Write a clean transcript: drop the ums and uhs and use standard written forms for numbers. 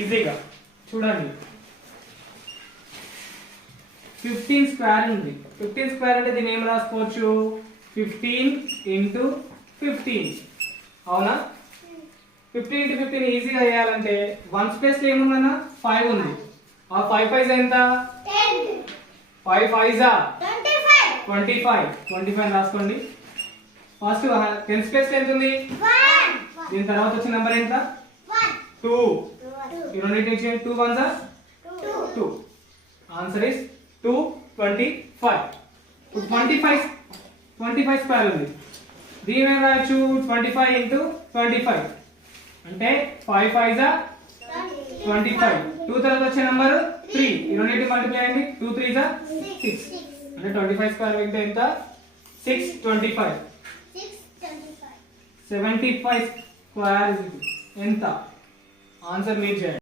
ఈజీగా చూడండి 15 స్క్వేర్ ఉంది. 15 స్క్వేర్ అంటే దీన్ని ఏం రాసుకోవచ్చు 15 ఇంటూ 15 అవునా. 15 ఇంటూ 15 ఈజీగా చేయాలంటే 1 స్పేస్ లో ఏముందన్నా 5 ఉంది. ఆ 5 5 ఎంత 5 5 25 రాసుకోండి. ఫస్ట్ 10 స్పేస్ లో ఎంత ఉంది దీని తర్వాత వచ్చిన నెంబర్ ఎంత 2 ఈ రెండింటి 2 1 2 ఆన్సర్ ఇస్ 225. 25 స్క్వేర్ ఉంది. దీని ఏం రాయొచ్చు 25 ఇంటూ 25 అంటే 5 5 25 2 తర్వాత వచ్చే నెంబర్ 3 ఈ రెండింటి మల్టిప్లై అయ్యింది 2 3 6 అంటే 25 స్క్వేర్ అంటే ఎంత 625 75 స్క్వేర్ ఎంత ఆన్సర్ మీరు చేయండి.